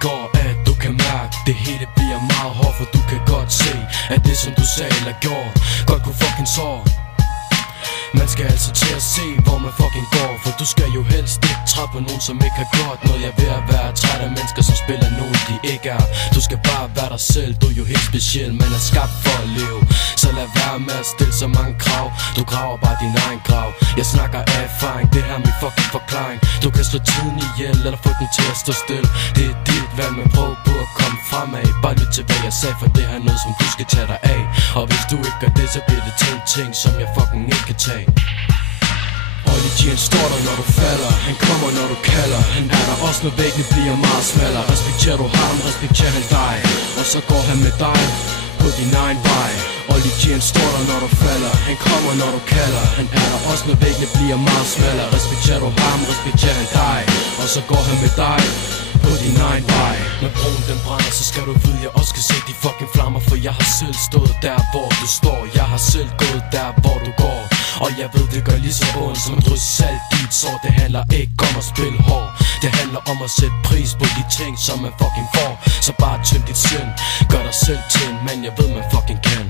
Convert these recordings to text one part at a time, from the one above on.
går, at du kan mærke det hele bliver meget hårdt, for du kan godt se, at det som du sagde eller gjorde godt kunne fucking sår. Man skal altså til at se, hvor man fucking går, for du skal jo helst ikke træde på nogen, som ikke har gjort noget. Jeg er ved at være træt af mennesker, som spiller nogen, de ikke er. Du skal bare være dig selv, du er jo helt speciel, man er skabt for at leve. Så lad være med at stille så mange krav, du graver bare din egen grav. Jeg snakker af erfaring, det her er min fucking forklaring. Du kan slå tiden ihjel, eller få den til at stå stille. Det er dit valg, men prøv på at komme fremad. Bare lyt til hvad jeg sagde, for det her er noget, som du skal tage dig af. Og hvis du ikke gør det, så bliver det til en ting, som jeg fucking ikke kan tage. Ollie G, han står der når du falder, han kommer når du kalder. Han er der også når væggene bliver meget smallere. Respekterer du ham, respekterer han dig, og så går han med dig på din egen vej. Ollie G, han står der når du falder, han kommer når du kalder. Han er der også når væggene bliver meget smallere. Respekterer du ham, respekterer han dig, og så går han med dig på din egen vej. Når broen den brænder, så skal du vide, jeg også kan se de fucking flammer. For jeg har selv stået der, hvor du står. Jeg har selv gået der, hvor du går. Og jeg ved, det gør lige så ondt som drys salt i et sår. Det handler ikke om at spille hård, det handler om at sætte pris på de ting, som man fucking får. Så bare tøm dit sind, gør dig selv til en mand, jeg ved man fucking kan.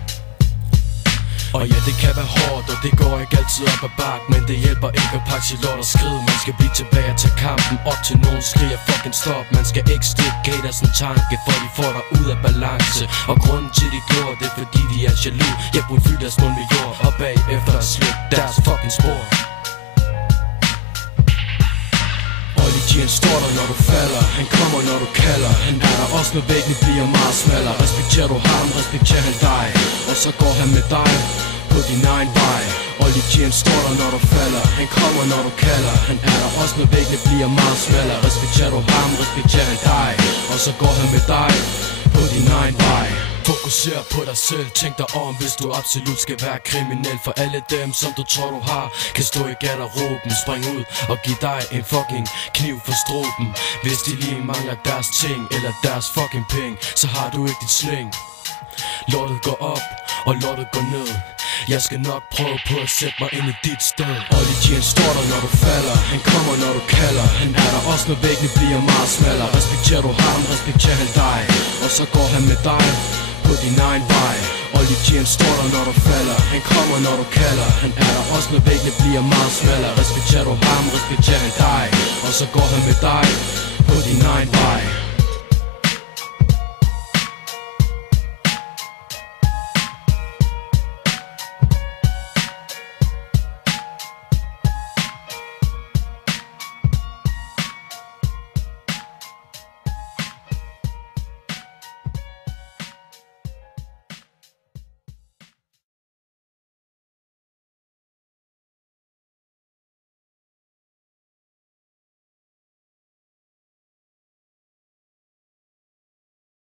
Og ja, det kan være hårdt, og det går ikke altid op ad bakke, men det hjælper ikke at pakke sit lort og skride. Man skal blive tilbage til kampen, op til nogen skriger fucking stop. Man skal ikke stikke haters en tanke, for de får dig ud af balance. Og grunden til de gjorde det, fordi de er jaloux. Jeg burde fylde deres mund med jord, og bagefter slippe deres fucking spor. Ollie G, han står der når du falder, han kommer når du kalder. Han er der også når væggene bliver meget smallere. Respekterer du ham, respekterer han dig, og så går han med dig på din egen vej. Ollie G, han står der når du falder, han kommer når du kalder. Han er der også når væggene bliver meget smallere. Respekterer du ham, respekterer han dig, og så går han med dig på din egen vej. Fokuser på dig selv, tænk dig om, hvis du absolut skal være kriminel. For alle dem, som du tror du har, kan stå i garderoben. Spring ud og giv dig en fucking kniv for struben. Hvis de lige mangler deres ting eller deres fucking penge, så har du ikke dit sling. Lortet går op, og lortet går ned. Jeg skal nok prøve på at sætte mig ind i dit sted. Ollie G, han står der når du falder, han kommer når du kalder. Han er der også når væggene bliver meget smallere. Respekterer du ham, respekterer han dig, og så går han med dig på din egen vej. Ollie G, han står der når du falder, han kommer når du kalder. Han er der også når væggene bliver meget smallere. Respekterer du ham, respekterer han dig, og så går han med dig på din egen vej.